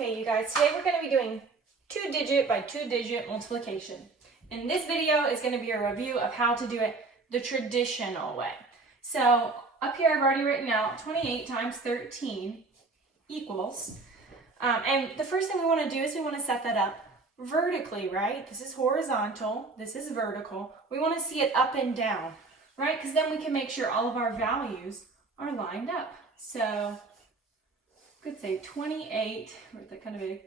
Okay, you guys, today we're going to be doing 2-digit by 2-digit multiplication. And this video is going to be a review of how to do it the traditional way. So up here I've already written out 28 times 13 equals, and the first thing we want to do is we want to set that up vertically, right? This is horizontal, this is vertical. We want to see it up and down, right? Because then we can make sure all of our values are lined up. So could say 28, where's that kind of big,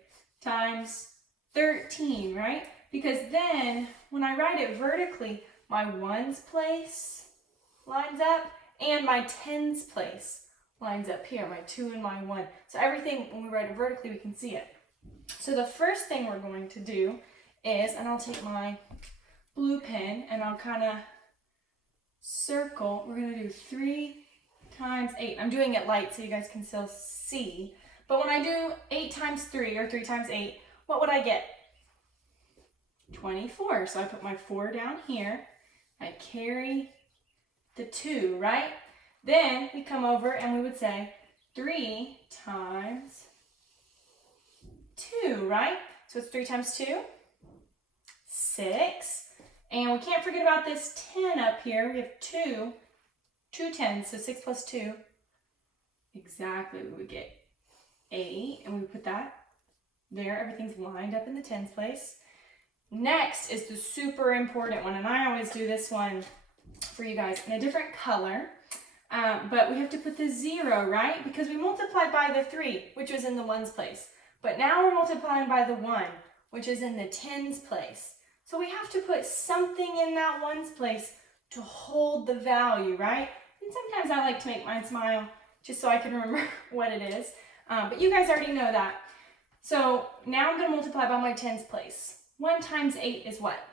times 13, right? Because then when I write it vertically, my ones place lines up and my tens place lines up here, my 2 and my 1. So everything, when we write it vertically, we can see it. So the first thing we're going to do is, and I'll take my blue pen and I'll kind of circle, we're going to do 3 times 8. I'm doing it light so you guys can still see. But when I do 8 times 3 or 3 times 8, what would I get? 24. So I put my 4 down here. I carry the 2, right? Then we come over and we would say 3 times 2, right? So it's 3 times 2, 6. And we can't forget about this 10 up here. We have 2 tens, so 6 plus 2, exactly, we would get 8, and we put that there. Everything's lined up in the tens place. Next is the super important one, and I always do this one for you guys in a different color, but we have to put the 0, right? Because we multiplied by the 3, which was in the ones place, but now we're multiplying by the 1, which is in the tens place. So we have to put something in that ones place to hold the value, right? And sometimes I like to make mine smile just so I can remember what it is. But you guys already know that. So now I'm going to multiply by my tens place. 1 times 8 is what?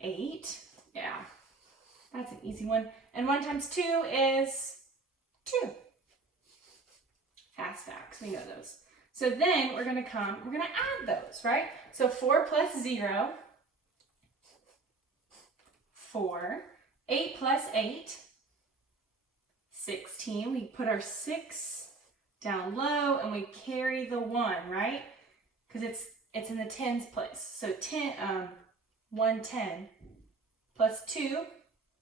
8. Yeah, that's an easy one. And 1 times 2 is 2. Fast facts, we know those. So then we're going to add those, right? So 4 plus 0, 4. 8 plus 8, 16. We put our 6 down low and we carry the 1, right? Because it's in the tens place. So 110 plus 2,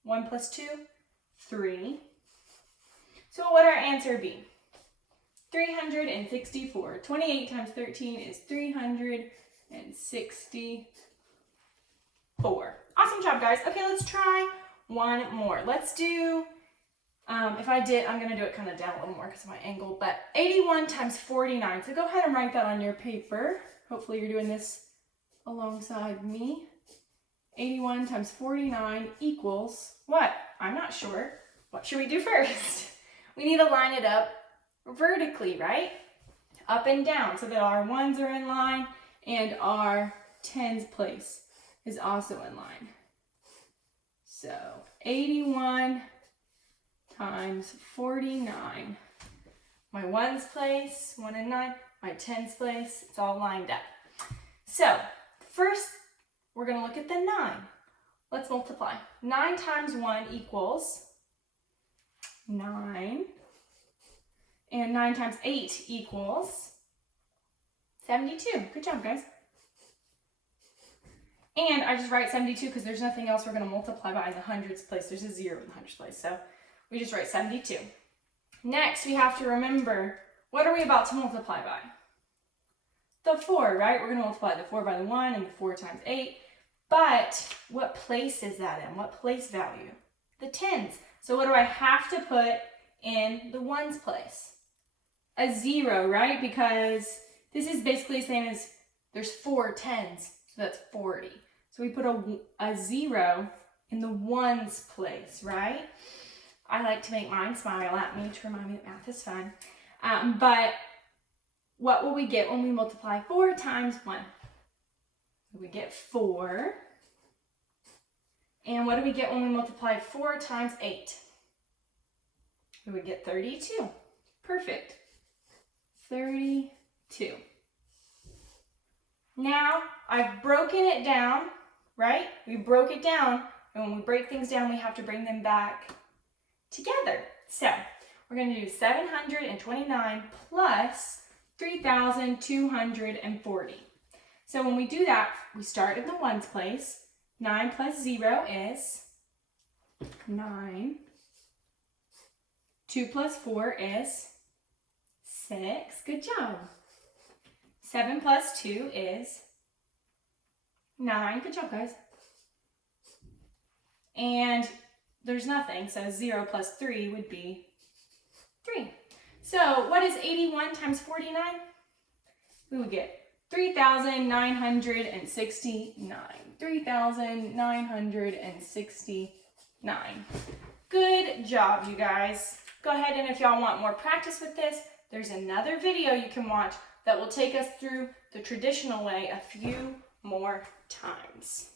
1 plus 2, 3. So what would our answer be? 364. 28 times 13 is 364. Awesome job, guys. Okay, let's try one more. Let's do, I'm going to do it kind of down a little more because of my angle, but 81 times 49. So go ahead and write that on your paper. Hopefully you're doing this alongside me. 81 times 49 equals what? I'm not sure. What should we do first? We need to line it up vertically, right? Up and down so that our ones are in line and our tens place is also in line. So 81 times 49. My ones place, 1 and 9. My tens place, it's all lined up. So first, we're going to look at the 9. Let's multiply. 9 times 1 equals 9. And 9 times 8 equals 72. Good job, guys. And I just write 72 because there's nothing else we're going to multiply by in the hundreds place. There's a 0 in the hundreds place. So we just write 72. Next, we have to remember, what are we about to multiply by? The 4, right? We're going to multiply the 4 by the 1 and the 4 times 8. But what place is that in? What place value? The tens. So what do I have to put in the ones place? A 0, right? Because this is basically the same as there's 4 tens, so that's 40. So we put a 0 in the ones place, right? I like to make mine smile at me to remind me that math is fun. But what will we get when we multiply 4 times 1? We get 4. And what do we get when we multiply 4 times 8? We would get 32. Perfect. 32. Now, I've broken it down, right? We broke it down, and when we break things down, we have to bring them back together. So, we're going to do 729 plus 3,240. So when we do that, we start in the ones place. 9 plus 0 is 9. 2 plus 4 is 6. Good job. 7 plus 2 is 9. Good job, guys. And there's nothing, so 0 plus 3 would be 3. So what is 81 times 49? We would get 3,969. 3,969. Good job, you guys. Go ahead, and if y'all want more practice with this, there's another video you can watch that will take us through the traditional way a few more times.